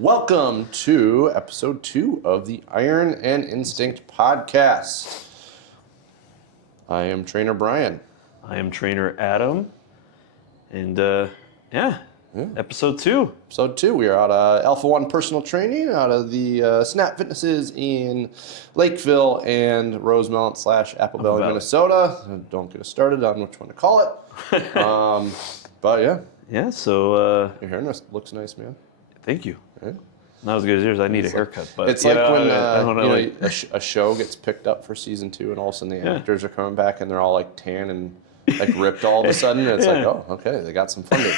Welcome to episode 2 of the Iron and Instinct podcast. I am trainer Bryan. I am trainer Adam. And episode 2. Episode 2, we are out of Alpha 1 Personal Training out of the Snap Fitnesses in Lakeville and Rosemount / Apple Valley, Minnesota. Don't get us started on which one to call it. But yeah. Yeah, so... your hair looks nice, man. Thank you. Yeah. Not as good as yours. I need a haircut. But it's like when a show gets picked up for season 2 and all of a sudden the actors are coming back and they're all like tan and like ripped all of a sudden. And it's like, oh, okay, they got some funding.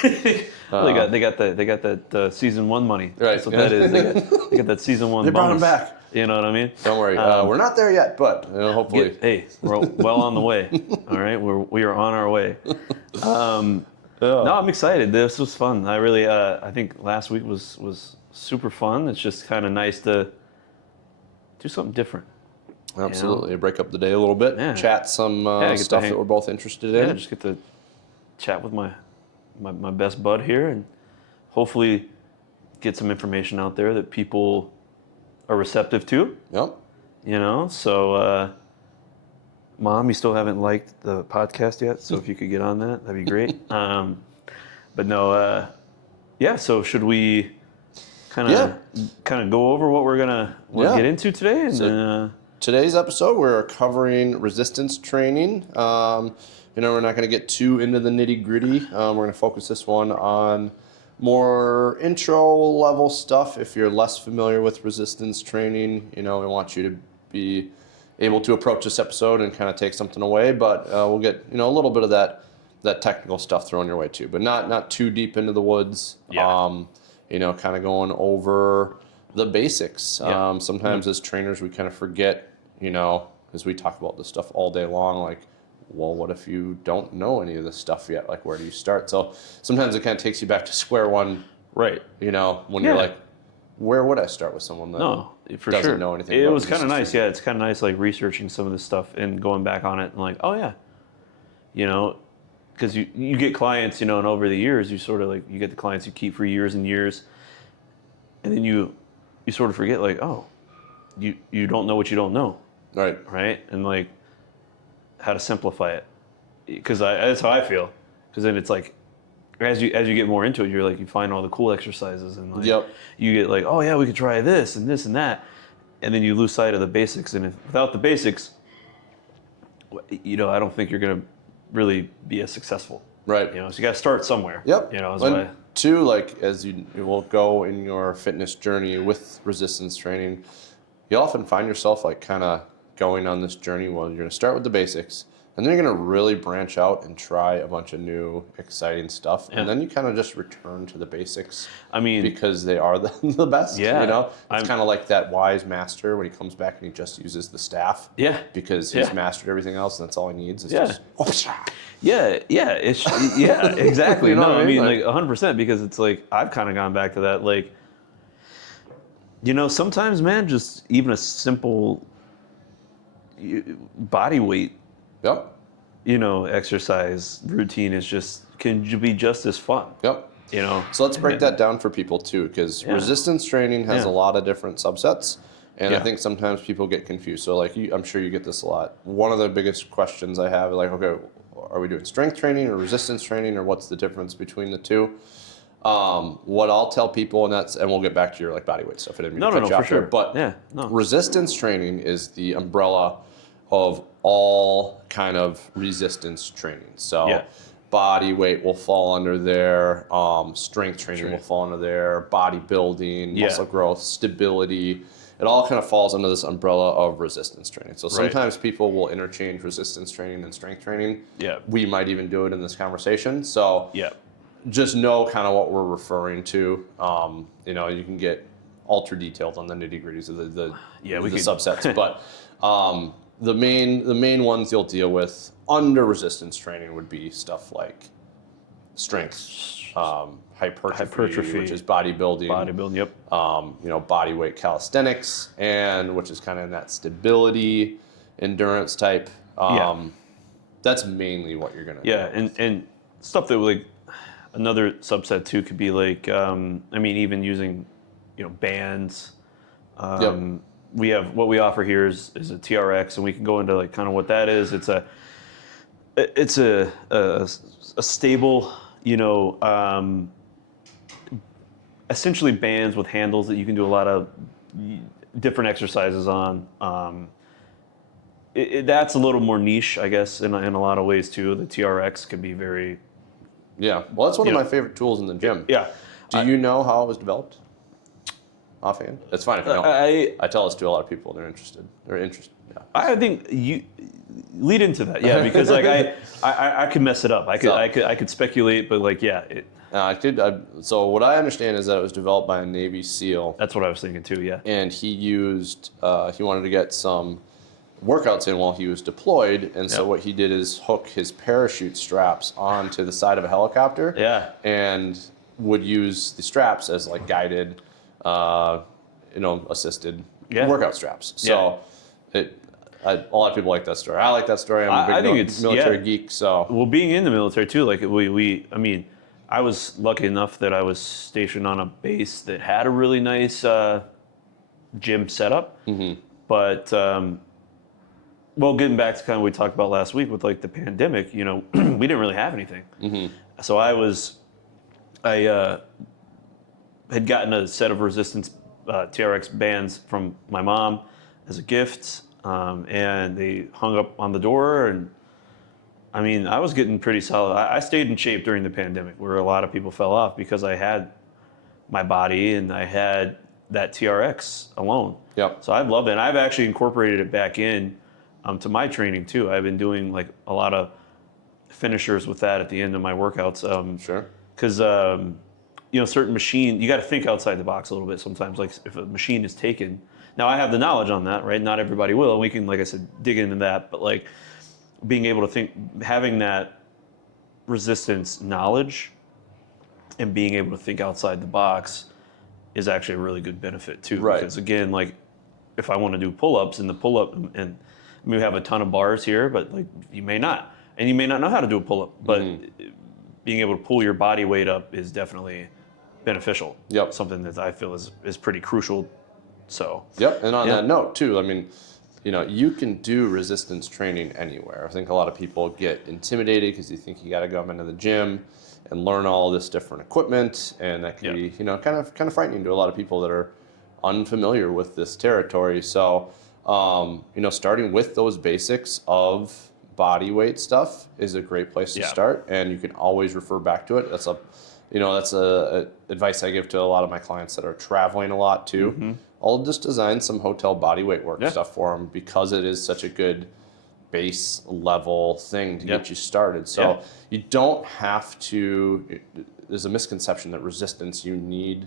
They got that season 1 money. Right. That's what that is. They got that season 1 They brought bonus. them back. You know what I mean? Don't worry. We're not there yet, but hopefully. We're well on the way. All right, we are on our way. No, I'm excited. This was fun. I really, I think last week was super fun. It's just kind of nice to do something different. Absolutely. Break up the day a little bit. Yeah. Chat some stuff that we're both interested in. Yeah, just get to chat with my best bud here and hopefully get some information out there that people are receptive to. Yep. You know, so Mom, you still haven't liked the podcast yet, so if you could get on that, that'd be great. But no, so should we kind of go over what we're gonna get into today? And today's episode, we're covering resistance training. We're not going to get too into the nitty gritty. We're going to focus this one on more intro level stuff. If you're less familiar with resistance training, we want you to be able to approach this episode and kind of take something away. But we'll get a little bit of that technical stuff thrown your way too, but not too deep into the woods. Yeah. Kind of going over the basics. Yeah. Sometimes as trainers, we kind of forget, because we talk about this stuff all day long, like, well, what if you don't know any of this stuff yet? Like, where do you start? So sometimes it kind of takes you back to square one. Right. When you're like, where would I start with someone that doesn't know anything about it? Was kind of nice. Yeah, it's kind of nice, like, researching some of this stuff and going back on it and like, oh, yeah. Because you get clients, and over the years, you sort of like, you get the clients you keep for years and years. And then you sort of forget, like, oh, you don't know what you don't know. Right. Right? And like, how to simplify it. Because that's how I feel. Because then it's like, as you get more into it, you're like, you find all the cool exercises and like, you get like, oh yeah, we could try this and that. And then you lose sight of the basics. And without the basics, I don't think you're going to really be as successful. Right. So you got to start somewhere. Yep. Too, like, as you will go in your fitness journey with resistance training, you often find yourself like kind of going on this journey. Well, you're going to start with the basics, and then you're going to really branch out and try a bunch of new, exciting stuff. Yeah. And then you kind of just return to the basics. Because they are the best. Yeah. It's kind of like that wise master when he comes back and he just uses the staff. Yeah. Because he's mastered everything else, and that's all he needs. Is just. Exactly. No, I mean, like 100%, because it's like, I've kind of gone back to that. Like, sometimes, man, just even a simple body weight, exercise routine can be just as fun. Yep. So let's break that down for people too, because resistance training has a lot of different subsets, and I think sometimes people get confused. So like, I'm sure you get this a lot. One of the biggest questions I have is like, okay, are we doing strength training or resistance training, or what's the difference between the two? What I'll tell people, and we'll get back to your like body weight stuff. I didn't mean to cut you off there, but resistance training is the umbrella of all kind of resistance training. So body weight will fall under there, strength training will fall under there, bodybuilding, muscle growth, stability. It all kind of falls under this umbrella of resistance training. So sometimes people will interchange resistance training and strength training. Yeah. We might even do it in this conversation. So just know kind of what we're referring to. You can get ultra detailed on the nitty gritties of the subsets, but the main ones you'll deal with under resistance training would be stuff like strength, hypertrophy, which is bodybuilding. Yep. Body weight calisthenics, and which is kind of in that stability, endurance type. That's mainly what you're gonna do. And stuff that like another subset too could be like, even using bands. Yep. We have what we offer here is a TRX, and we can go into like kind of what that is. It's a stable, essentially bands with handles that you can do a lot of different exercises on. That's a little more niche, I guess, in a lot of ways too. The TRX can be very. Yeah, well, that's one of my favorite tools in the gym. Yeah. Do you know how it was developed? Offhand, it's fine if you don't. I tell this to a lot of people. They're interested. Yeah. I think you lead into that, yeah, because like I could mess it up. I could speculate, but like so what I understand is that it was developed by a Navy SEAL. That's what I was thinking too. Yeah. And he wanted to get some workouts in while he was deployed, and so what he did is hook his parachute straps onto the side of a helicopter. Yeah. And would use the straps as like guided, assisted workout straps. So a lot of people like that story. I like that story. I'm a big military geek. So well, being in the military too, like I mean, I was lucky enough that I was stationed on a base that had a really nice gym setup. Mm-hmm. But well, getting back to kind of what we talked about last week with like the pandemic, we didn't really have anything. Mm-hmm. So I had gotten a set of resistance TRX bands from my mom as a gift, and they hung up on the door. And I mean, I was getting pretty solid. I stayed in shape during the pandemic, where a lot of people fell off because I had my body and I had that TRX alone. Yep. So I've loved it. And I've actually incorporated it back in to my training too. I've been doing like a lot of finishers with that at the end of my workouts. Sure. Because certain machine, you got to think outside the box a little bit sometimes. Like if a machine is taken, now I have the knowledge on that, right? Not everybody will, and we can, like I said, dig into that. But like being able to think, having that resistance knowledge, and being able to think outside the box is actually a really good benefit too. Right. Because again, like if I want to do pull-ups and and we have a ton of bars here, but like you may not, and you may not know how to do a pull-up, but being able to pull your body weight up is definitely beneficial. Yep. Something that I feel is pretty crucial. So. Yep. And on that note too, I mean, you can do resistance training anywhere. I think a lot of people get intimidated because you think you got to go into the gym and learn all this different equipment, and that can be, kind of frightening to a lot of people that are unfamiliar with this territory. So, starting with those basics of body weight stuff is a great place to start, and you can always refer back to it. That's a advice I give to a lot of my clients that are traveling a lot too. Mm-hmm. I'll just design some hotel body weight work stuff for them because it is such a good base level thing to get you started. So you don't have to. There's a misconception that resistance, you need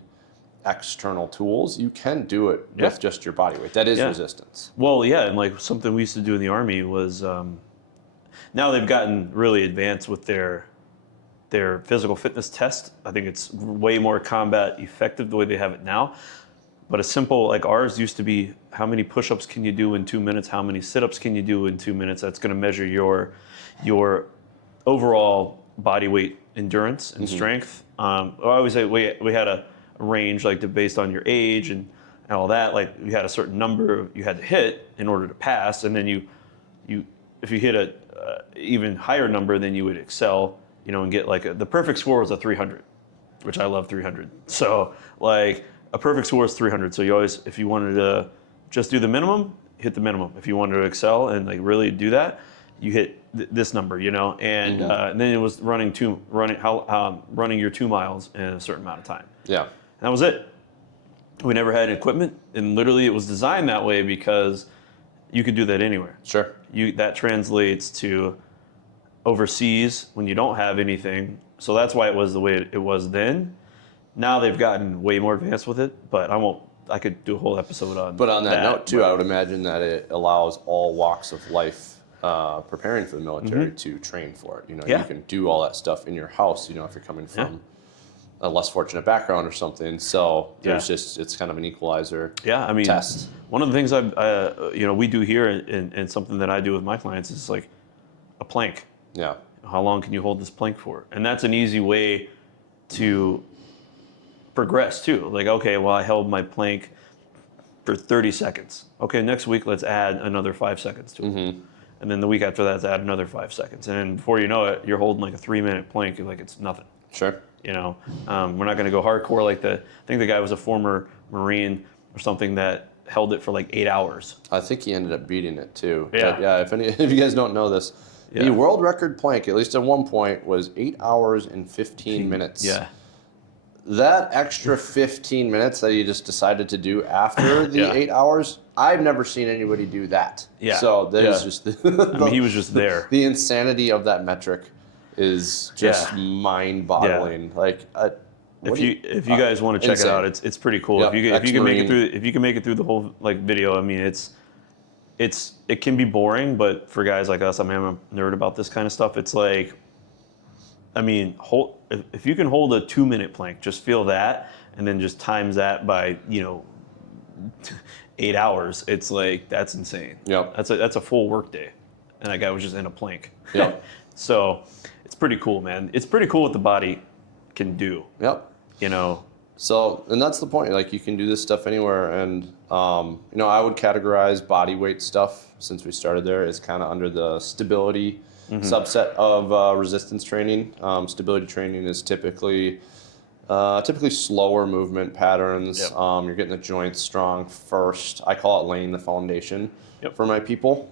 external tools. You can do it with just your body weight. That is resistance. Well, and like something we used to do in the Army was, now they've gotten really advanced with their physical fitness test. I think it's way more combat effective the way they have it now. But a simple, like ours used to be, how many push-ups can you do in 2 minutes? How many sit-ups can you do in 2 minutes? That's going to measure your overall body weight endurance and strength. I always say we had a range like based on your age and all that. Like you had a certain number you had to hit in order to pass, and then you if you hit a even higher number, then you would excel. And get like the perfect score was a 300, which I love 300. So like a perfect score is 300. So you always, if you wanted to just do the minimum, hit the minimum. If you wanted to excel and like really do that, you hit this number, and then it was running your 2 miles in a certain amount of time. Yeah. And that was it. We never had equipment, and literally it was designed that way because you could do that anywhere. Sure. That translates to overseas when you don't have anything. So that's why it was the way it was then. Now they've gotten way more advanced with it, but I could do a whole episode on. But on that note too, I would imagine that it allows all walks of life preparing for the military to train for it. You can do all that stuff in your house. if you're coming from a less fortunate background or something. So there's it's kind of an equalizer. Yeah, I mean, test. One of the things we do here, and something that I do with my clients is like a plank. Yeah. How long can you hold this plank for? And that's an easy way to progress too. Like, okay, well, I held my plank for 30 seconds. Okay, next week, let's add another 5 seconds to it. And then the week after that, let's add another 5 seconds. And then before you know it, you're holding like a 3-minute plank. You're like, it's nothing. Sure. You know, we're not going to go hardcore like I think the guy was a former Marine or something that held it for like 8 hours. I think he ended up beating it too. Yeah. But yeah, if you guys don't know this, the world record plank, at least at one point, was 8 hours and 15 minutes. Yeah. That extra 15 minutes that he just decided to do after the 8 hours, I've never seen anybody do that. Yeah. So that is just I mean, he was just there. The insanity of that metric is just mind-boggling. Yeah. Like, if you guys want to check it out, it's pretty cool. Yep. If you can make it through the whole like video, I mean, it can be boring, but for guys like us, I mean, I'm a nerd about this kind of stuff. It's like, I mean, if you can hold a 2-minute plank, just feel that, and then just times that by 8 hours. It's like, that's insane. Yep. That's a full work day, and that guy was just in a plank. Yep. So it's pretty cool, man. It's pretty cool what the body can do. Yep. So, and that's the point. Like, you can do this stuff anywhere, and I would categorize body weight stuff, since we started there, as kind of under the stability subset of resistance training. Stability training is typically slower movement patterns. Yep. You're getting the joints strong first. I call it laying the foundation for my people.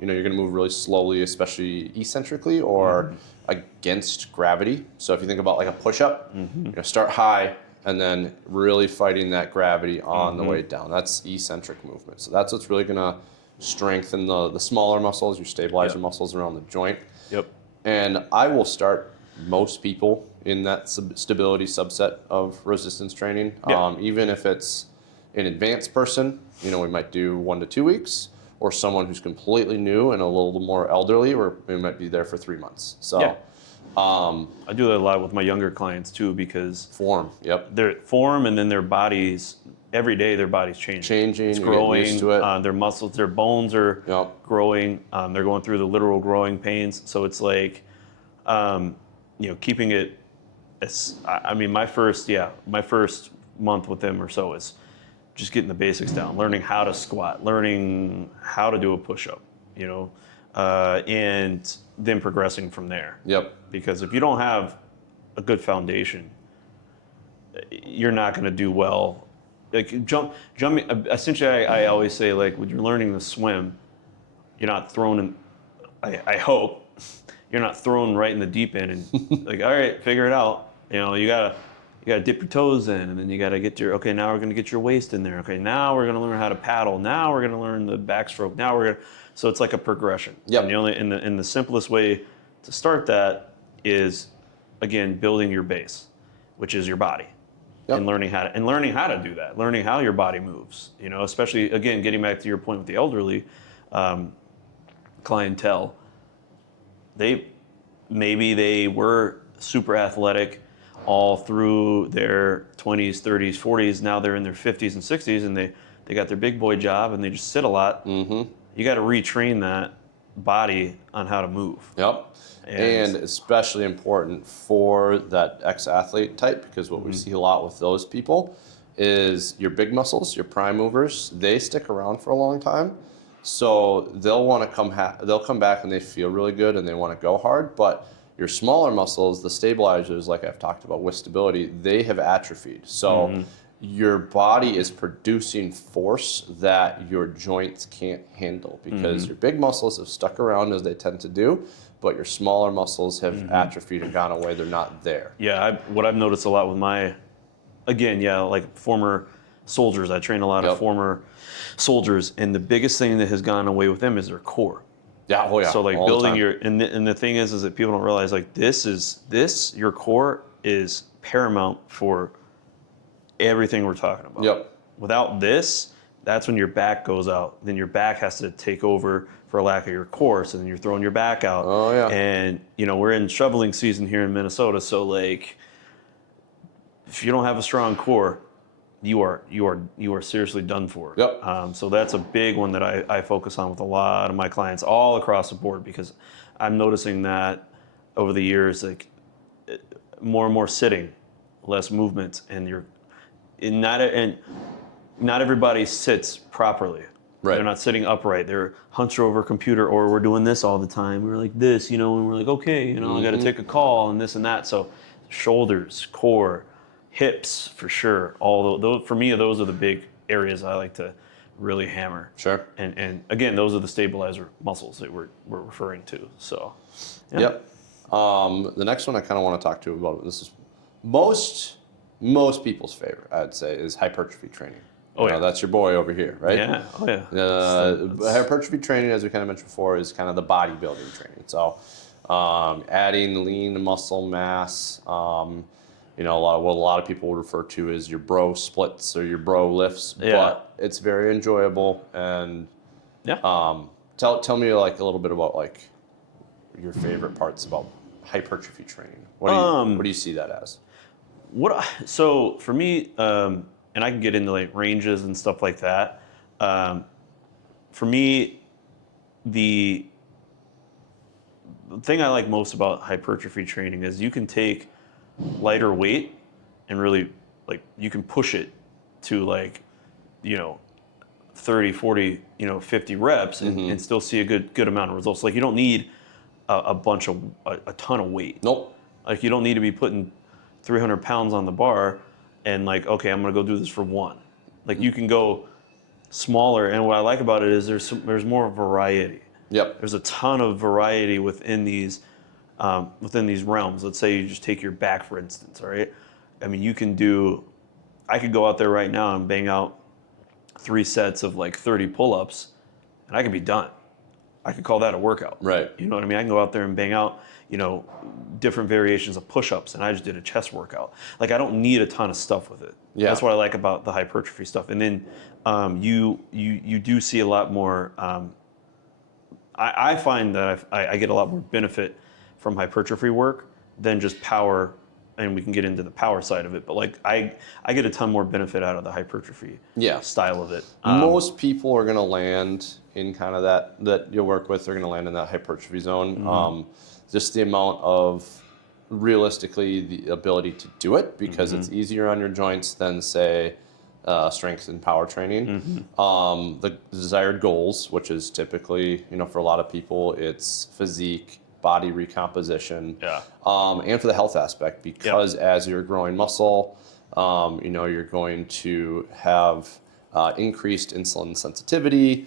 You're going to move really slowly, especially eccentrically or against gravity. So if you think about like a push-up, start high and then really fighting that gravity on the way down. That's eccentric movement. So that's what's really going to strengthen the smaller muscles, your stabilizer muscles around the joint. Yep. And I will start most people in that stability subset of resistance training. Even if it's an advanced person, we might do 1 to 2 weeks, or someone who's completely new and a little more elderly, or we might be there for 3 months. So I do that a lot with my younger clients too, because form, their form, and then their bodies, every day their body's changing. It's growing. Used to it. Their muscles, their bones are growing. They're going through the literal growing pains. So it's like, keeping it. I mean, my first month with them or so is just getting the basics down, learning how to squat, learning how to do a push-up, and then progressing from there. Yep. Because if you don't have a good foundation, you're not going to do well. Like jumping. Essentially, I always say, like, when you're learning to swim, you're not thrown in. I hope you're not thrown right in the deep end and like, all right, figure it out. You gotta dip your toes in, and then you gotta get your. Okay, now we're gonna get your waist in there. Okay, now we're gonna learn how to paddle. Now we're gonna learn the backstroke. Now we're gonna. So it's like a progression. Yep. And in the simplest way to start that is, again, building your base, which is your body. Yep. And learning how to do that, learning how your body moves. Especially, again, getting back to your point with the elderly clientele. Maybe they were super athletic all through their 20s, 30s, 40s. Now they're in their 50s and 60s, and they got their big boy job, and they just sit a lot. You got to retrain that body on how to move. Yep. And especially important for that ex-athlete type, because what we see a lot with those people is your big muscles, your prime movers, they stick around for a long time. So they'll want to they'll come back and they feel really good and they want to go hard. But your smaller muscles, the stabilizers, like I've talked about with stability, they have atrophied. So your body is producing force that your joints can't handle, because your big muscles have stuck around as they tend to do, but your smaller muscles have atrophied and gone away. They're not there. Yeah, what I've noticed a lot with like former soldiers. I train a lot of former soldiers, and the biggest thing that has gone away with them is their core. Yeah, oh yeah. So like all building and the thing is that people don't realize, like, your core is paramount for everything we're talking about. Yep. Without this, that's when your back goes out. Then your back has to take over for lack of your core. So then you're throwing your back out. Oh yeah. And we're in shoveling season here in Minnesota. So like, if you don't have a strong core, you are seriously done for. Yep. So that's a big one that I focus on with a lot of my clients all across the board, because I'm noticing that over the years, like, more and more sitting, less movement, and not everybody sits properly. Right. They're not sitting upright. They're hunched over a computer, or we're doing this all the time. We're like this, and we're like, okay, I got to take a call and this and that. So shoulders, core, hips, for sure. All those, for me, those are the big areas I like to really hammer. Sure. And again, those are the stabilizer muscles that we're referring to. So. Yeah. Yep. The next one I kind of want to talk to you about. This is most people's favorite, I'd say, is hypertrophy training. That's your boy over here, right? Yeah. Oh yeah. Hypertrophy training, as we kind of mentioned before, is kind of the bodybuilding training. So, adding lean muscle mass. A lot of people would refer to as your bro splits or your bro lifts. Yeah. But it's very enjoyable. And tell me like a little bit about like your favorite parts about hypertrophy training. What do you see that as? So for me, and I can get into like ranges and stuff like that. For me, the thing I like most about hypertrophy training is you can take lighter weight and really like you can push it to like 30, 40, 50 reps and still see a good amount of results. Like you don't need a ton of weight. Nope. Like you don't need to be putting 300 pounds on the bar and like, okay, I'm gonna go do this for one. Like you can go smaller, and what I like about it is there's more variety. Yep. There's a ton of variety within these realms. Let's say you just take your back, for instance, all right? I mean, I could go out there right now and bang out 3 sets of like 30 pull-ups, and I could be done. I could call that a workout. Right. You know what I mean? I can go out there and bang out, different variations of push-ups, and I just did a chest workout. Like I don't need a ton of stuff with it. Yeah. That's what I like about the hypertrophy stuff. And then you do see a lot more. I find that I get a lot more benefit from hypertrophy work than just power, and we can get into the power side of it. But like I get a ton more benefit out of the hypertrophy style of it. Most people are going to land in kind of that you'll work with. They're going to land in that hypertrophy zone. Just the amount of realistically the ability to do it because it's easier on your joints than say strength and power training. The desired goals, which is typically, for a lot of people, it's physique, body recomposition, and for the health aspect, because as you're growing muscle, you're going to have increased insulin sensitivity,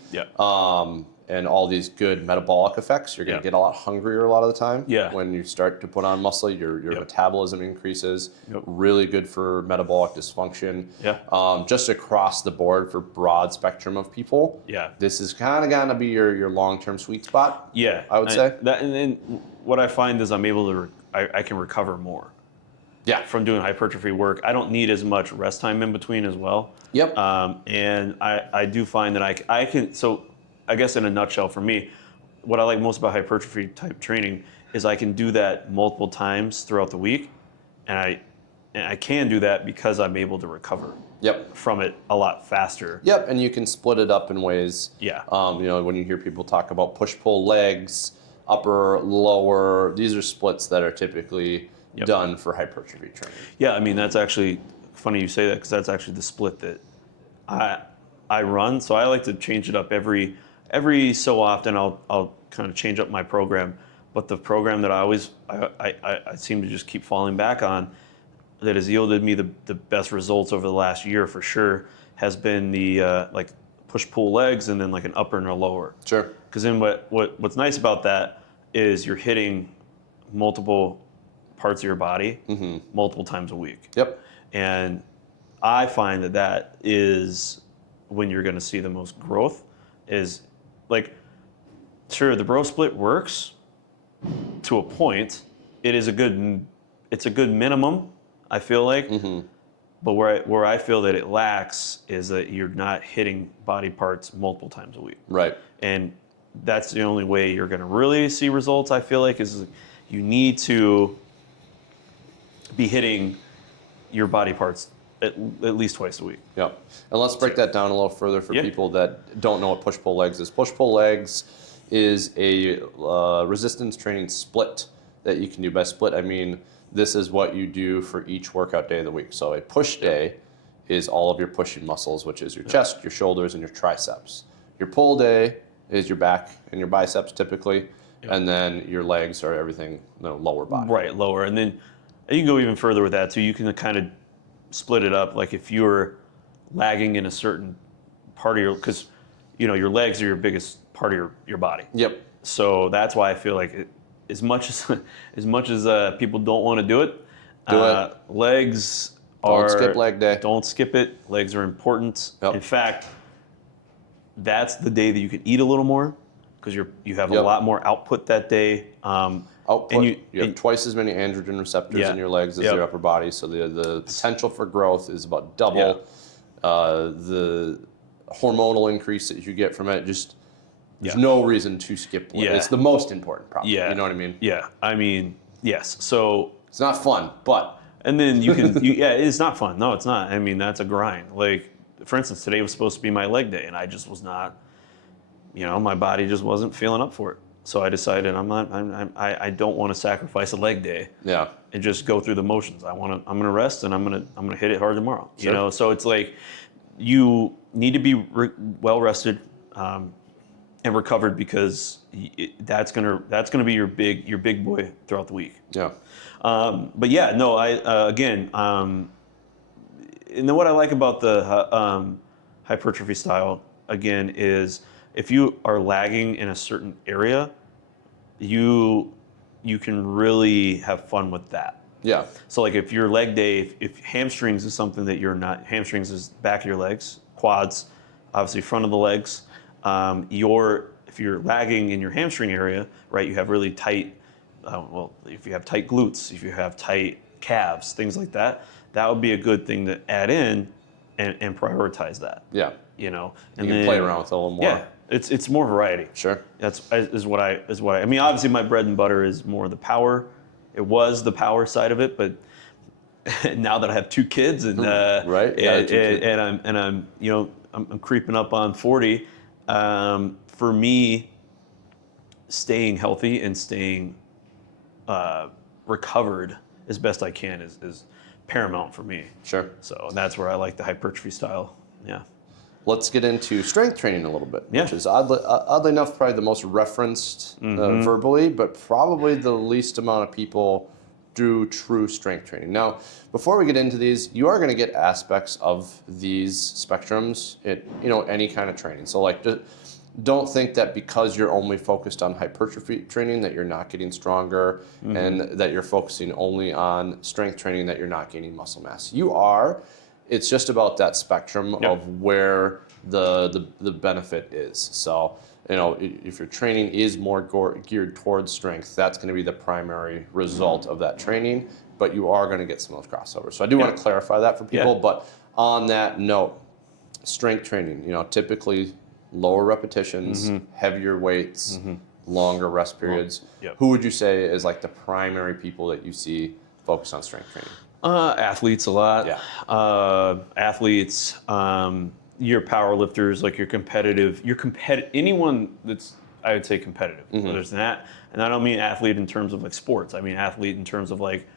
and all these good metabolic effects. You're going to get a lot hungrier a lot of the time. When you start to put on muscle, your metabolism increases. Really good for metabolic dysfunction. Just across the board for broad spectrum of people. This is kind of going to be your long-term sweet spot. I would say. And then what I find is I'm able to, I can recover more. From doing hypertrophy work. I don't need as much rest time in between as well. And I do find that I can, so I guess in a nutshell for me, what I like most about hypertrophy type training is I can do that multiple times throughout the week. And I can do that because I'm able to recover from it a lot faster. And you can split it up in ways. When you hear people talk about push-pull legs, upper, lower, these are splits that are typically done for hypertrophy training. I mean, that's actually funny you say that because that's actually the split that I run. So I like to change it up every so often. I'll kind of change up my program, but the program that I seem to just keep falling back on that has yielded me the best results over the last year for sure has been the like push-pull legs and then like an upper and a lower. Sure. Because then what's nice about that is you're hitting multiple parts of your body multiple times a week. And I find that is when you're going to see the most growth is like, sure, the bro split works to a point. It's a good minimum, I feel like. But where I feel that it lacks is that you're not hitting body parts multiple times a week. And that's the only way you're going to really see results, I feel like, is you need to be hitting your body parts at least twice a week. And let's break that down a little further for people that don't know what push-pull legs is. Push-pull legs is a resistance training split that you can do. By split, I mean this is what you do for each workout day of the week. So a push day is all of your pushing muscles, which is your chest, your shoulders, and your triceps. Your pull day is your back and your biceps typically, and then your legs are everything, lower body. Right, lower. And then you can go even further with that too. You can kind of split it up. Like if you're lagging in a certain part of your, because your legs are your biggest part of your body. Yep. So that's why I feel like as much as people don't want to do it, legs don't skip leg day. Don't skip it. Legs are important. Yep. In fact, that's the day that you can eat a little more because you have a lot more output that day. Output. And you have twice as many androgen receptors in your legs as your upper body, so the potential for growth is about double. The hormonal increase that you get from it, there's no reason to skip one. It's the most important, probably. You know what I mean? Yeah. I mean, yes. So it's not fun, but. And then you can, it's not fun. No, it's not. I mean, that's a grind. Like, for instance, today was supposed to be my leg day, and I just was not, my body just wasn't feeling up for it. So I decided I don't want to sacrifice a leg day. Yeah. And just go through the motions. I'm gonna rest, and I'm gonna hit it hard tomorrow. Sure. So it's like you need to be well rested and recovered because that's gonna be your big boy throughout the week. Yeah. But yeah, no, and then what I like about the hypertrophy style again is if you are lagging in a certain area, you can really have fun with that. Yeah. So like if your leg day, if hamstrings is something that you're not, hamstrings is back of your legs, quads, obviously front of the legs. If you're lagging in your hamstring area, right, you have really tight, if you have tight glutes, if you have tight calves, things like that, that would be a good thing to add in and prioritize that. Yeah. And you can play around with it a little more. Yeah. It's more variety. Sure. Is what I mean, obviously my bread and butter is more the power. It was the power side of it, but now that I have 2 kids and right. I'm creeping up on 40, for me staying healthy and staying recovered as best I can is paramount for me. Sure. So that's where I like the hypertrophy style. Yeah. Let's get into strength training a little bit, which is oddly enough probably the most referenced verbally, but probably the least amount of people do true strength training. Now, before we get into these, you are going to get aspects of these spectrums in any kind of training. So like, don't think that because you're only focused on hypertrophy training that you're not getting stronger, and that you're focusing only on strength training that you're not gaining muscle mass. You are. It's just about that spectrum of where the benefit is. So, if your training is more geared towards strength, that's going to be the primary result of that training, but you are going to get some of those crossovers. So I do want to clarify that for people, but on that note, strength training, typically lower repetitions, heavier weights, longer rest periods. Who would you say is like the primary people that you see focused on strength training? Athletes a lot. Yeah. Athletes, your power lifters, like your competitive, anyone that's, I would say competitive. Whether it's that, and I don't mean athlete in terms of like sports. I mean athlete in terms of like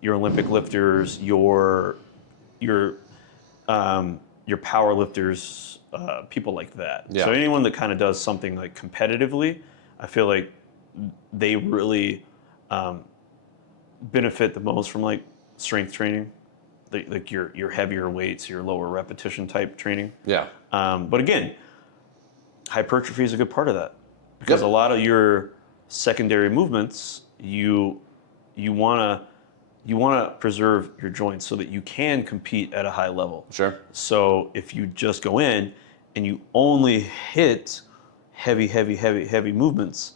your Olympic lifters, your power lifters, people like that. Yeah. So anyone that kind of does something like competitively, I feel like they really benefit the most from like strength training, like your heavier weights, your lower repetition type training. Yeah. But again, hypertrophy is a good part of that because a lot of your secondary movements, you wanna preserve your joints so that you can compete at a high level. Sure. So if you just go in and you only hit heavy movements,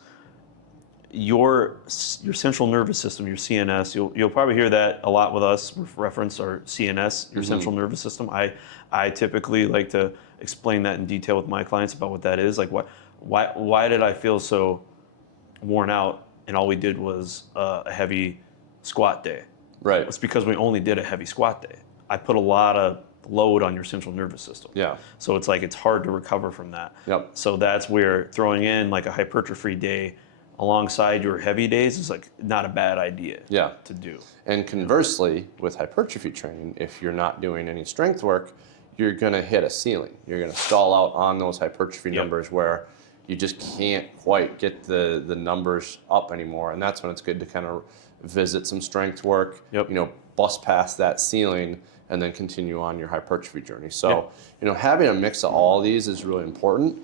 your central nervous system, your CNS, you'll probably hear that a lot with us, reference our CNS, your central nervous system. I typically like to explain that in detail with my clients about what that is. Like why did I feel so worn out and all we did was a heavy squat day? Right. It's because we only did a heavy squat day. I put a lot of load on your central nervous system. Yeah. So it's hard to recover from that. Yep. So that's where throwing in like a hypertrophy day alongside your heavy days is like not a bad idea to do. And conversely, with hypertrophy training, if you're not doing any strength work, you're going to hit a ceiling. You're going to stall out on those hypertrophy numbers where you just can't quite get the numbers up anymore. And that's when it's good to kind of visit some strength work, bust past that ceiling, and then continue on your hypertrophy journey. So, having a mix of all of these is really important.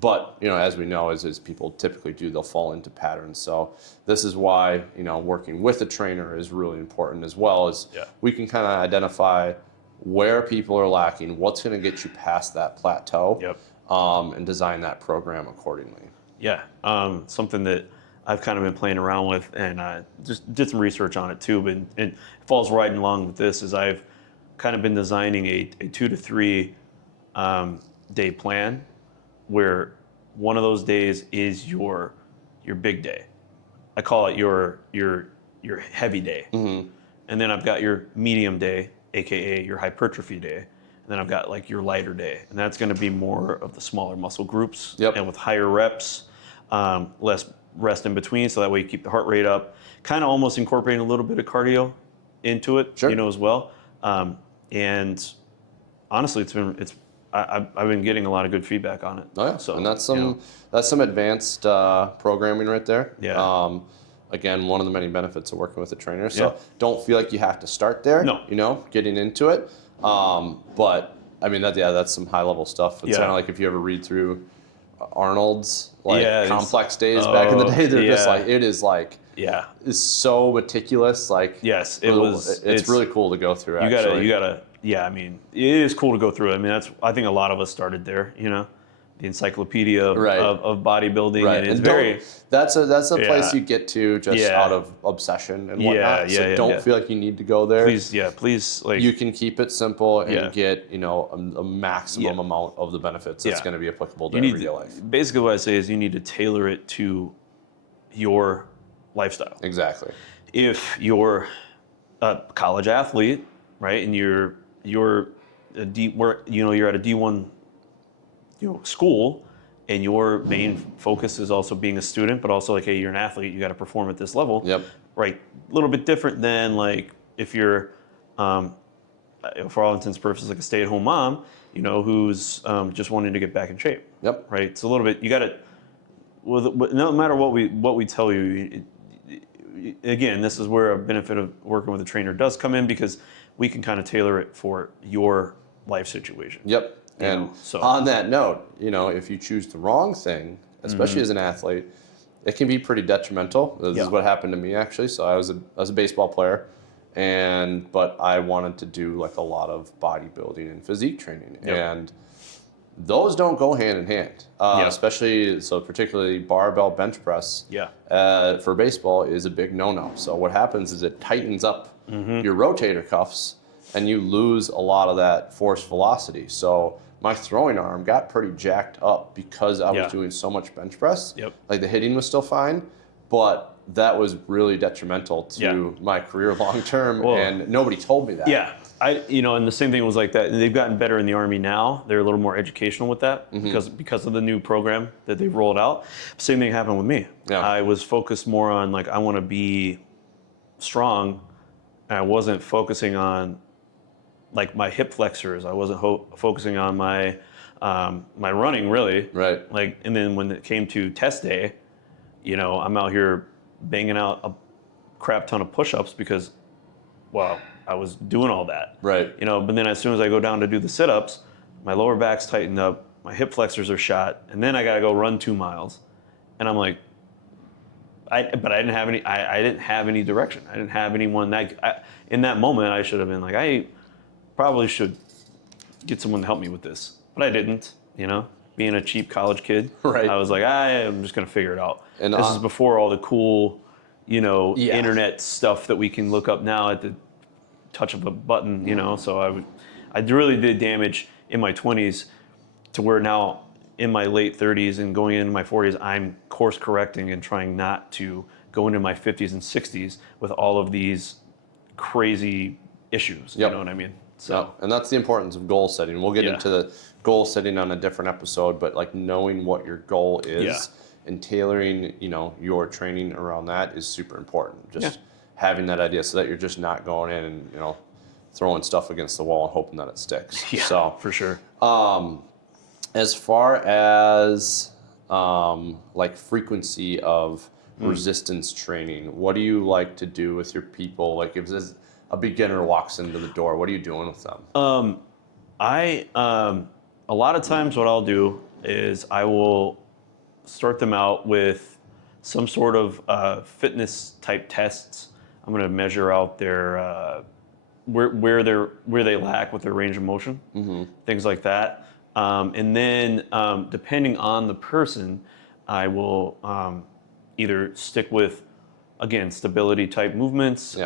But, as we know, as people typically do, they'll fall into patterns. So this is why, working with a trainer is really important, as well as we can kind of identify where people are lacking, what's going to get you past that plateau, and design that program accordingly. Something that I've kind of been playing around with, and just did some research on it too, but it falls right along with this, is I've kind of been designing a 2 to 3 day plan, where one of those days is your big day. I call it your heavy day. And then I've got your medium day, aka your hypertrophy day. And then I've got like your lighter day. And that's going to be more of the smaller muscle groups and with higher reps, less rest in between, so that way you keep the heart rate up. Kind of almost incorporating a little bit of cardio into it, as well. And honestly, I've been getting a lot of good feedback on it. So, and that's some advanced programming right there. Again, one of the many benefits of working with a trainer. So don't feel like you have to start there. Getting into it. But I mean, that's some high level stuff. It's kind of like if you ever read through Arnold's complex days back in the day. They're just like, it is like, it's so meticulous. Like, it's really cool to go through. You gotta. I mean, it is cool to go through it. I mean, I think a lot of us started there. The encyclopedia of bodybuilding, and it's very. That's a place you get to just out of obsession and whatnot. So don't feel like you need to go there. Please. Like, you can keep it simple and get a maximum amount of the benefits that's going to be applicable to everyday life. Basically, what I say is you need to tailor it to your lifestyle. Exactly. If you're a college athlete, right, and you're a you're at a D1 school, and your main focus is also being a student, but also like, hey, you're an athlete, you got to perform at this level. Right. A little bit different than like if you're, for all intents and purposes, like a stay-at-home mom, who's just wanting to get back in shape. Right. It's a little bit. You got to. No matter what we tell you, again, this is where a benefit of working with a trainer does come in, because we can kind of tailor it for your life situation. And on that note, if you choose the wrong thing, especially as an athlete, it can be pretty detrimental. This is what happened to me, actually. So I was a baseball player, but I wanted to do like a lot of bodybuilding and physique training, and those don't go hand in hand. Especially, so particularly barbell bench press. For baseball is a big no-no. So what happens is it tightens up your rotator cuffs, and you lose a lot of that force velocity. So my throwing arm got pretty jacked up because I was doing so much bench press. Like the hitting was still fine, but that was really detrimental to my career long term, and nobody told me that. And the same thing was like that. And they've gotten better in the Army now. They're a little more educational with that because of the new program that they've rolled out. Same thing happened with me. I was focused more on like, I want to be strong, and I wasn't focusing on like my hip flexors. I wasn't focusing on my running, really. Like, and then when it came to test day, I'm out here banging out a crap ton of push-ups because, I was doing all that. But then as soon as I go down to do the sit-ups, my lower back's tightened up, my hip flexors are shot, and then I got to go run 2 miles, and I'm like, I didn't have any. I didn't have any direction. I didn't have anyone that. In that moment, I should have been like, I probably should get someone to help me with this, but I didn't. Being a cheap college kid, I was like, I'm just gonna figure it out. And this is before all the cool, internet stuff that we can look up now at the touch of a button. So I really did damage in my 20s to where now in my late 30s and going into my 40s, I'm course correcting and trying not to go into my 50s and 60s with all of these crazy issues. You know what I mean? So, and that's the importance of goal setting. We'll get into the goal setting on a different episode, but like knowing what your goal is and tailoring, your training around that is super important. Just having that idea so that you're just not going in and, throwing stuff against the wall and hoping that it sticks. Yeah, so for sure. As far as like frequency of resistance training, what do you like to do with your people? Like if there's a beginner walks into the door, what are you doing with them? A lot of times what I'll do is I will start them out with some sort of fitness type tests. I'm going to measure out their where they lack with their range of motion, things like that. And then depending on the person, I will either stick with, again, stability type movements,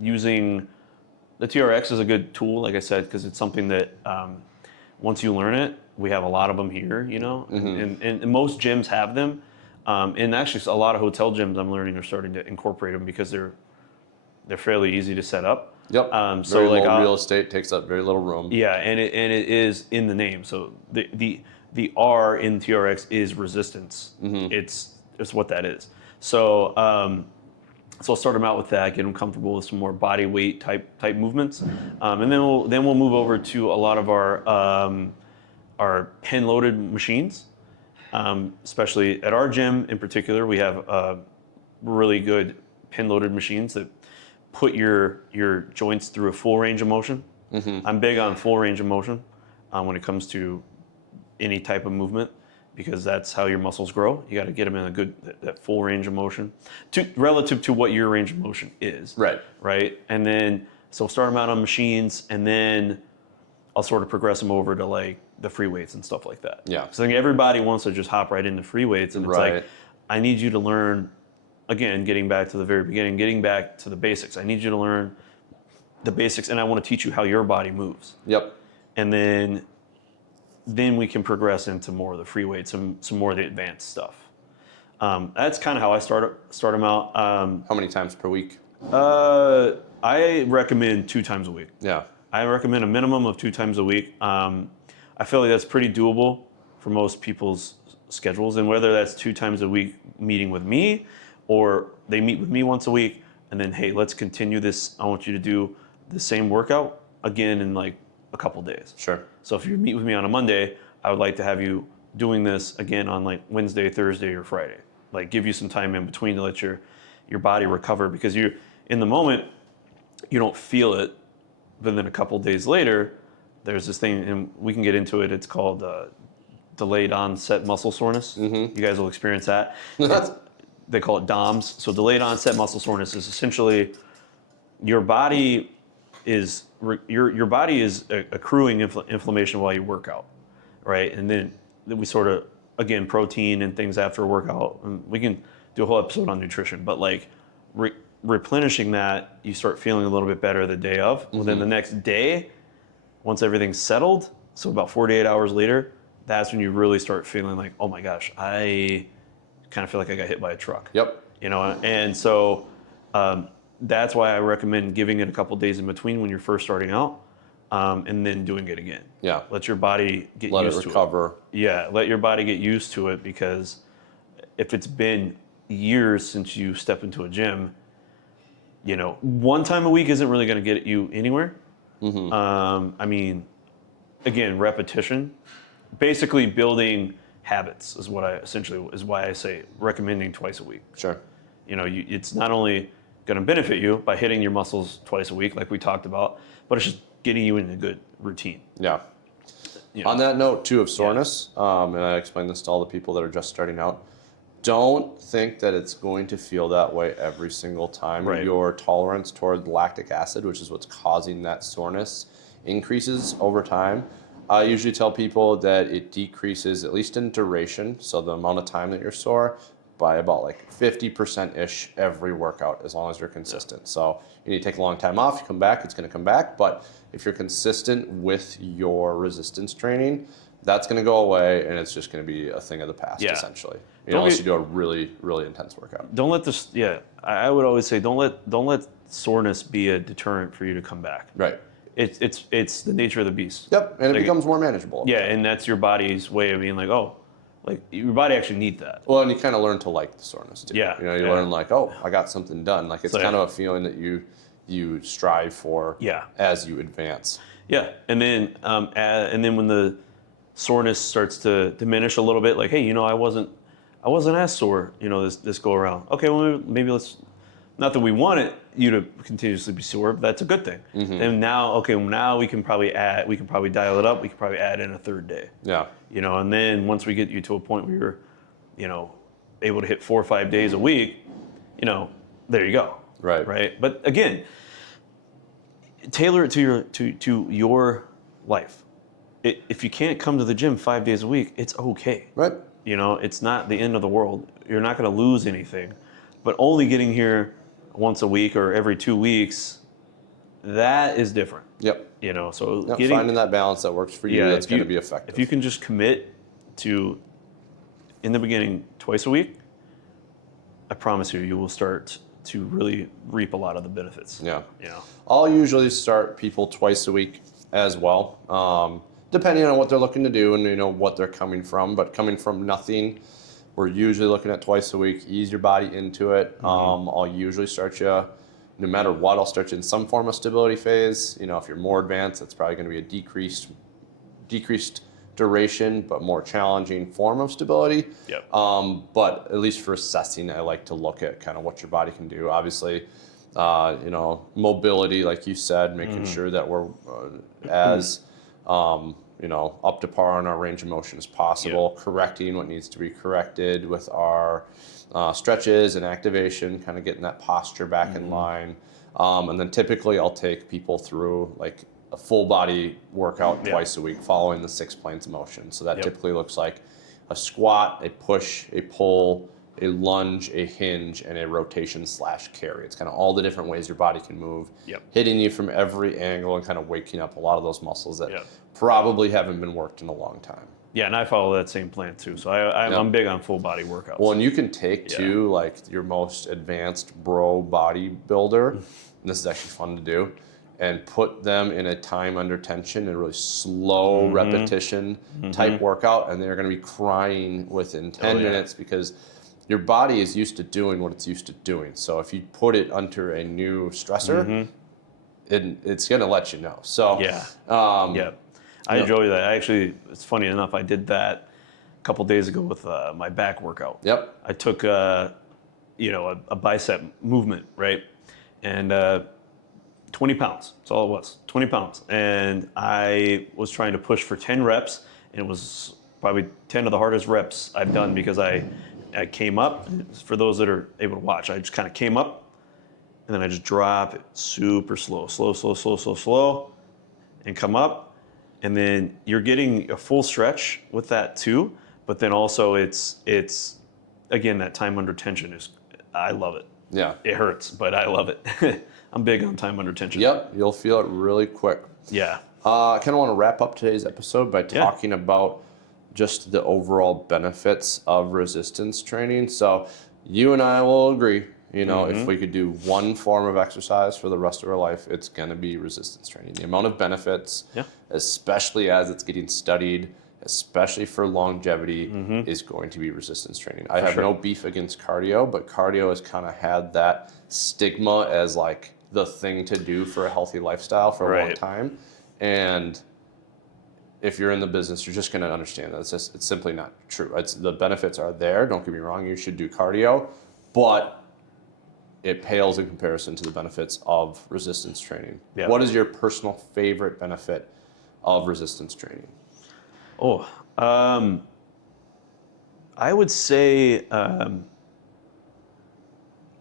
using the TRX is a good tool, like I said, because it's something that once you learn it, we have a lot of them here, and most gyms have them. And actually a lot of hotel gyms I'm learning are starting to incorporate them because they're fairly easy to set up. Yep. So very little real estate, takes up very little room. Yeah, and it is in the name. So the R in TRX is resistance. It's what that is. So so I'll start them out with that, get them comfortable with some more body weight type movements, and then we'll move over to a lot of our pin loaded machines. Especially at our gym in particular, we have really good pin loaded machines that put your joints through a full range of motion. I'm big on full range of motion when it comes to any type of movement, because that's how your muscles grow. You got to get them in that full range of motion relative to what your range of motion is. Right. And then, so I'll start them out on machines, and then I'll sort of progress them over to like the free weights and stuff like that. Yeah. So I think everybody wants to just hop right into free weights, and it's like, I need you to learn, again, getting back to the very beginning, getting back to the basics. I need you to learn the basics, and I want to teach you how your body moves. Yep. And then we can progress into more of the free weights, some more of the advanced stuff. That's kind of how I start them out. How many times per week? I recommend 2 times a week. Yeah. I recommend a minimum of 2 times a week. I feel like that's pretty doable for most people's schedules, and whether that's 2 times a week meeting with me, or they meet with me once a week, and then, hey, let's continue this. I want you to do the same workout again in like a couple days. Sure. So if you meet with me on a Monday, I would like to have you doing this again on like Wednesday, Thursday, or Friday. Like give you some time in between to let your body recover, because you in the moment you don't feel it, but then a couple days later, there's this thing, and we can get into it. It's called delayed onset muscle soreness. You guys will experience that. They call it DOMS. So delayed onset muscle soreness is essentially your body is accruing inflammation while you work out, right? And then we sort of, again, protein and things after a workout. And we can do a whole episode on nutrition, but like replenishing that, you start feeling a little bit better the day of. Well, then the next day, once everything's settled, so about 48 hours later, that's when you really start feeling like, oh my gosh, I kind of feel like I got hit by a truck. Yep. And so that's why I recommend giving it a couple days in between when you're first starting out, and then doing it again. Yeah. Let your body get used to it. Let it recover. Yeah, let your body get used to it, because if it's been years since you step into a gym, 1 time a week isn't really going to get you anywhere. I mean, again, repetition, basically building habits is why I say recommending twice a week. Sure. It's not only going to benefit you by hitting your muscles twice a week, like we talked about, but it's just getting you in a good routine. Yeah. On that note, too, of soreness, and I explain this to all the people that are just starting out, don't think that it's going to feel that way every single time. Right. Your tolerance toward lactic acid, which is what's causing that soreness, increases over time. I usually tell people that it decreases, at least in duration, so the amount of time that you're sore, by about like 50%-ish every workout, as long as you're consistent. Yeah. So you need to take a long time off, you come back, it's going to come back. But if you're consistent with your resistance training, that's going to go away, and it's just going to be a thing of the past, essentially. Unless you do a really, really intense workout. Don't let this. Yeah, I would always say don't let soreness be a deterrent for you to come back. Right. It's the nature of the beast. Yep, and it becomes more manageable. Yeah, and that's your body's way of being like, oh, Like your body actually needs that. Well, and you kind of learn to like the soreness too. Yeah. You know, you learn like, oh, I got something done. Like it's So, kind of a feeling that you strive for as you advance. Yeah, and then when the soreness starts to diminish a little bit, like, hey, you know, I wasn't as sore, you know, this go around. Okay, well maybe let's. Not that we want you to continuously be sore, but that's a good thing. And now we can probably dial it up. We can probably add in a third day. Yeah. You know, and then once we get you to a point where you're, you know, able to hit 4 or 5 days a week, you know, there you go. Right. Right. But again, tailor it to your life. If you can't come to the gym 5 days a week, it's okay. Right. You know, it's not the end of the world. You're not going to lose anything. But only getting here once a week or every 2 weeks, that is different. Yep. You know, so finding that balance that works for you, that's going to be effective. If you can just commit to, in the beginning, twice a week, I promise you will start to really reap a lot of the benefits. Yeah. You know, I'll usually start people twice a week as well, depending on what they're looking to do and, you know, what they're coming from. But coming from nothing, we're usually looking at twice a week. Ease your body into it. I'll usually start you, no matter what, I'll start you in some form of stability phase. You know, if you're more advanced, it's probably going to be a decreased duration, but more challenging form of stability. Yep. But at least for assessing, I like to look at kind of what your body can do. Obviously, you know, mobility, like you said, making sure that we're as you know, up to par on our range of motion as possible, correcting what needs to be corrected with our stretches and activation, kind of getting that posture back in line. And then typically I'll take people through like a full body workout twice a week following the 6 planes of motion. So that typically looks like a squat, a push, a pull, a lunge, a hinge, and a rotation/carry. It's kind of all the different ways your body can move, hitting you from every angle and kind of waking up a lot of those muscles that probably haven't been worked in a long time. Yeah, and I follow that same plan too. So I'm big on full body workouts. Well, and you can take too, like your most advanced bro bodybuilder, and this is actually fun to do, and put them in a time under tension and really slow repetition type workout, and they're going to be crying within 10 minutes because your body is used to doing what it's used to doing. So if you put it under a new stressor, it's going to let you know. So I enjoy that. Actually, it's funny enough, I did that a couple days ago with my back workout. Yep. I took a bicep movement, right? And 20 pounds. That's all it was, 20 pounds. And I was trying to push for 10 reps, and it was probably 10 of the hardest reps I've done because I came up. For those that are able to watch, I just kind of came up, and then I just drop it super slow, and come up. And then you're getting a full stretch with that too, but then also it's again, that time under tension I love it. Yeah. It hurts, but I love it. I'm big on time under tension. Yep, you'll feel it really quick. Yeah. I kind of want to wrap up today's episode by talking about just the overall benefits of resistance training. So you and I will agree, you know, if we could do one form of exercise for the rest of our life, it's going to be resistance training. The amount of benefits, especially as it's getting studied, especially for longevity, is going to be resistance training. I have no beef against cardio, but cardio has kind of had that stigma as like the thing to do for a healthy lifestyle for a long time. And if you're in the business, you're just going to understand that it's simply not true. The benefits are there. Don't get me wrong. You should do cardio, but it pales in comparison to the benefits of resistance training. Yeah. What is your personal favorite benefit of resistance training? I would say,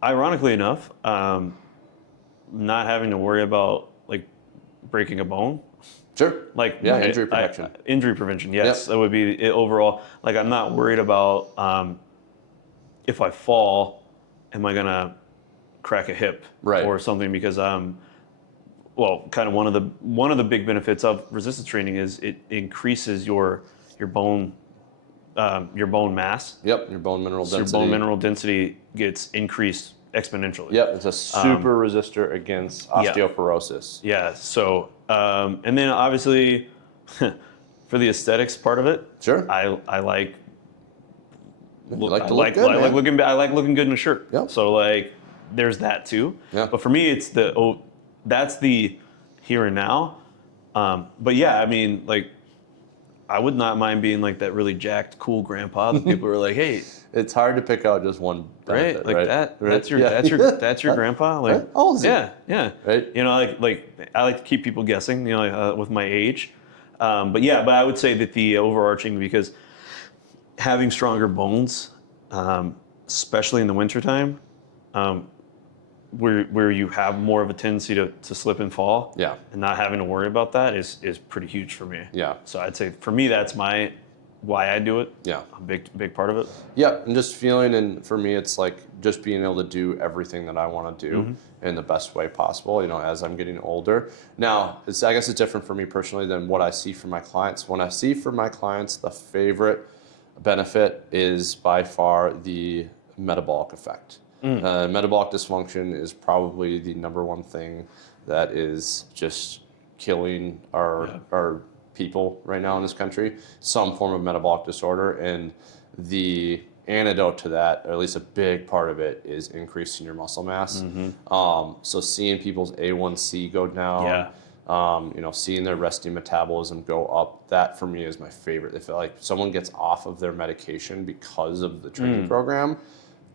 ironically enough, not having to worry about like breaking a bone. Sure. Like injury prevention. Injury prevention. Yes, that would be it overall. Like I'm not worried about if I fall, am I gonna crack a hip or something? Because kind of one of the big benefits of resistance training is it increases your bone mass. Yep, your bone mineral density. Your bone mineral density gets increased exponentially. Yep, it's a super resistor against osteoporosis. Yeah. So, and then obviously, for the aesthetics part of it, sure, I like like to look good, I like looking good in a shirt. Yep. So like, there's that too. Yeah. But for me, it's that's the here and now. But yeah, I mean, like, I would not mind being like that really jacked, cool grandpa that people are like, hey. It's hard to pick out just one benefit, Right, like right? that. Right? That's your grandpa. Like, right? How old is he? Yeah. Right? You know, like I like to keep people guessing. You know, with my age. But I would say that the overarching, because having stronger bones, especially in the wintertime, where you have more of a tendency to slip and fall, Yeah. and not having to worry about that is pretty huge for me. Yeah. So I'd say for me, that's why I do it. Yeah. A big part of it. Yeah, and just feeling, and for me, it's like just being able to do everything that I want to do in the best way possible, you know, as I'm getting older. Now, I guess it's different for me personally than what I see for my clients. When I see for my clients, the favorite benefit is by far the metabolic effect. Metabolic dysfunction is probably the number one thing that is just killing our people right now in this country, some form of metabolic disorder. And the antidote to that, or at least a big part of it, is increasing your muscle mass. So seeing people's A1C go down, you know, seeing their resting metabolism go up, that for me is my favorite. They feel like someone gets off of their medication because of the training program.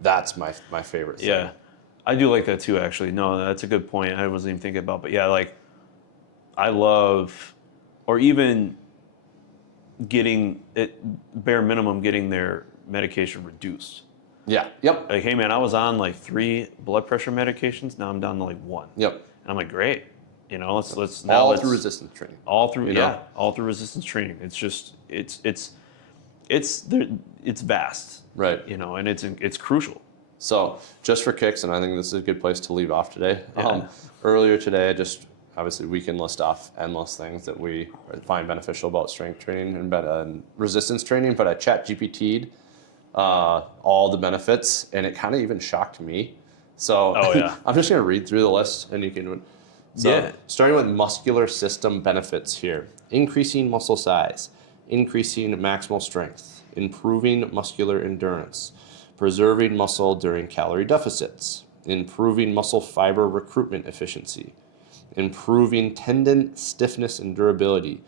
That's my favorite thing. Yeah, I do like that too, actually. No, that's a good point. I wasn't even thinking about, but yeah, like, I love, or even getting it, bare minimum, getting their medication reduced. Yeah. Yep. Like, hey man, I was on like 3 blood pressure medications. Now I'm down to like 1. Yep. And I'm like, great. You know, let's through resistance training. All through, you know? all through resistance training. It's just, it's vast. Right. You know, and it's crucial. So just for kicks, and I think this is a good place to leave off today. Yeah. Earlier today, obviously we can list off endless things that we find beneficial about strength training and resistance training, but I ChatGPT'd all the benefits, and it kind of even shocked me. So I'm just going to read through the list, and you can. So starting with muscular system benefits here: increasing muscle size, increasing maximal strength, improving muscular endurance, preserving muscle during calorie deficits, improving muscle fiber recruitment efficiency, improving tendon stiffness and durability,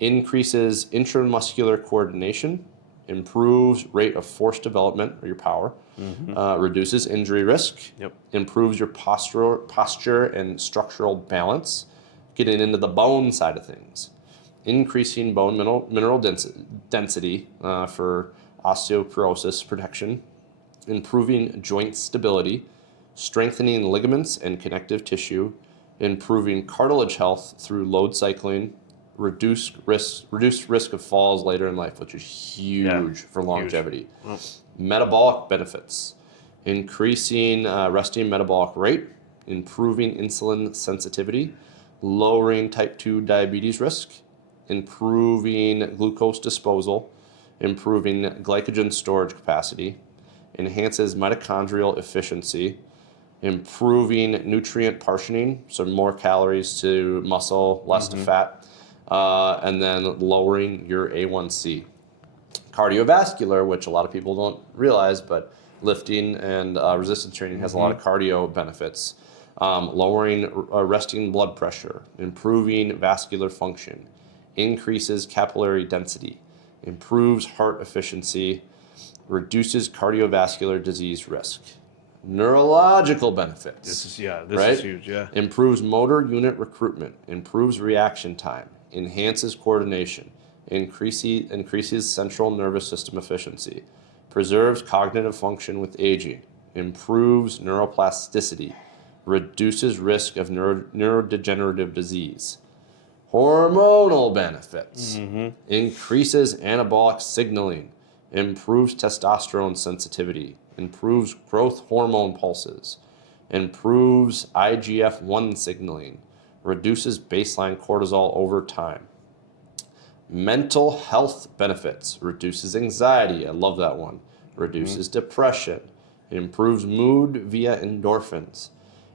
increases intramuscular coordination, improves rate of force development, or your power, reduces injury risk, improves your posture and structural balance, getting into the bone side of things, increasing bone mineral density for osteoporosis protection, improving joint stability, strengthening ligaments and connective tissue, improving cartilage health through load cycling, reduced risk of falls later in life, which is huge for longevity. Huge. Metabolic benefits: increasing resting metabolic rate, improving insulin sensitivity, lowering type 2 diabetes risk, improving glucose disposal, improving glycogen storage capacity, enhances mitochondrial efficiency, improving nutrient partitioning, so more calories to muscle, less to fat, and then lowering your A1C. Cardiovascular, which a lot of people don't realize, but lifting and resistance training has a lot of cardio benefits. Lowering resting blood pressure, improving vascular function, increases capillary density, improves heart efficiency, reduces cardiovascular disease risk. Neurological benefits. This is huge, yeah. Improves motor unit recruitment, improves reaction time, enhances coordination, increases central nervous system efficiency, preserves cognitive function with aging, improves neuroplasticity, reduces risk of neurodegenerative disease. Hormonal benefits: increases anabolic signaling, improves testosterone sensitivity, improves growth hormone pulses, improves IGF-1 signaling, reduces baseline cortisol over time. Mental health benefits: reduces anxiety, I love that one, reduces depression, improves mood via endorphins,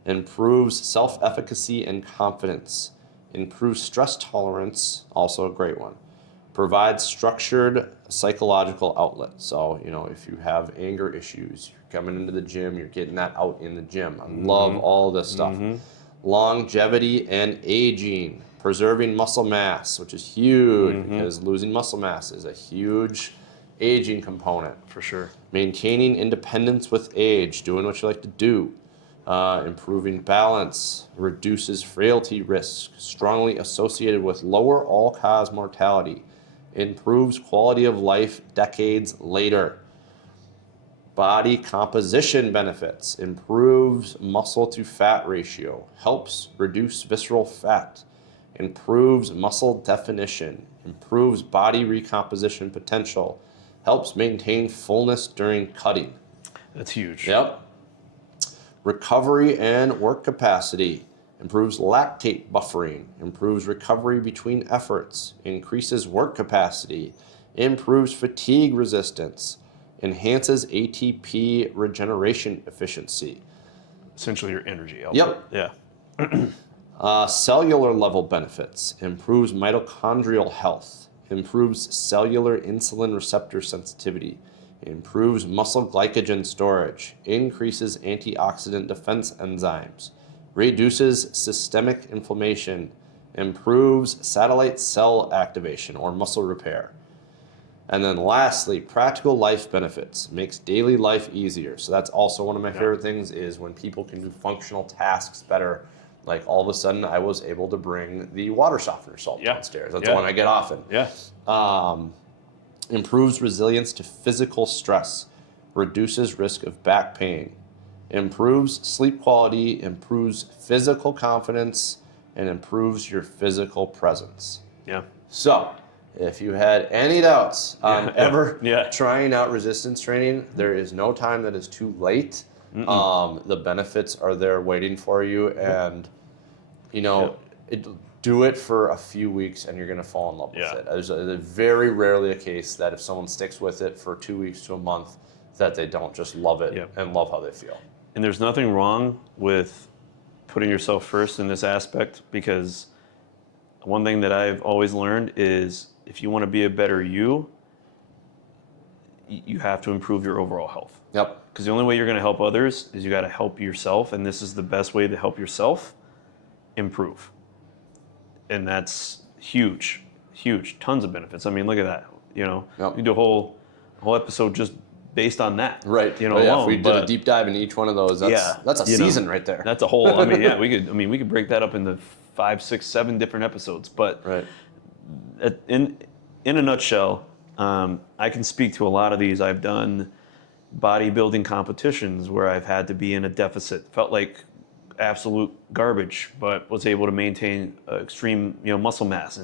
improves self-efficacy and confidence, improves stress tolerance, also a great one, Provides structured psychological outlet. So, if you have anger issues, you're coming into the gym, you're getting that out in the gym. I love all this stuff. Longevity and aging. Preserving muscle mass, which is huge because losing muscle mass is a huge aging component. For sure. Maintaining independence with age, doing what you like to do. Improving balance, reduces frailty risk, strongly associated with lower all-cause mortality, improves quality of life decades later. Body composition benefits, improves muscle to fat ratio, helps reduce visceral fat, improves muscle definition, improves body recomposition potential, helps maintain fullness during cutting. That's huge. Yep. Recovery and work capacity, improves lactate buffering, improves recovery between efforts, increases work capacity, improves fatigue resistance, enhances ATP regeneration efficiency. Essentially your energy output. Yep. Yeah. Cellular level benefits, improves mitochondrial health, improves cellular insulin receptor sensitivity, improves muscle glycogen storage, increases antioxidant defense enzymes, reduces systemic inflammation, improves satellite cell activation or muscle repair. And then lastly, practical life benefits, makes daily life easier. So that's also one of my favorite things is when people can do functional tasks better. Like all of a sudden I was able to bring the water softener salt downstairs. That's the one I get often. Yeah. Improves resilience to physical stress, reduces risk of back pain, improves sleep quality, improves physical confidence, and improves your physical presence. Yeah. So, if you had any doubts on ever trying out resistance training, there is no time that is too late. The benefits are there waiting for you, and do it for a few weeks and you're going to fall in love with it. There's very rarely a case that if someone sticks with it for 2 weeks to a month that they don't just love it and love how they feel. And there's nothing wrong with putting yourself first in this aspect, because one thing that I've always learned is if you want to be a better you have to improve your overall health. Yep. Because the only way you're going to help others is you got to help yourself, and this is the best way to help yourself improve. And that's huge, tons of benefits. I mean, look at that. You do a whole episode just based on that. Right. If we did a deep dive in each one of those, that's a season right there. That's a whole. I mean, we could break that up into 5, 6, 7 different episodes. But in a nutshell, I can speak to a lot of these. I've done bodybuilding competitions where I've had to be in a deficit. Felt like absolute garbage, but was able to maintain extreme muscle mass,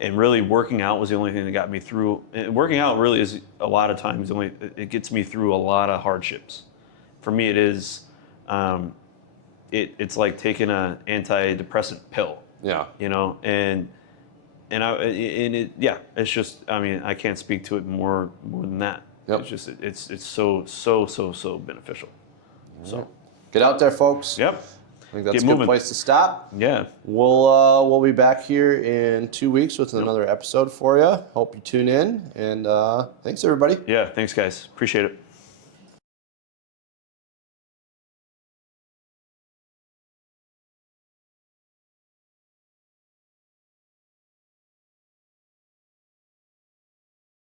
and really working out was the only thing that got me through. And working out really is a lot of times it gets me through a lot of hardships. For me, it is it's like taking an antidepressant pill. It's just, I mean, I can't speak to it more than that. It's just it's so beneficial. So get out there, folks. I think that's a good place to stop. Yeah. We'll be back here in 2 weeks with another episode for you. Hope you tune in, and thanks everybody. Yeah, thanks guys. Appreciate it.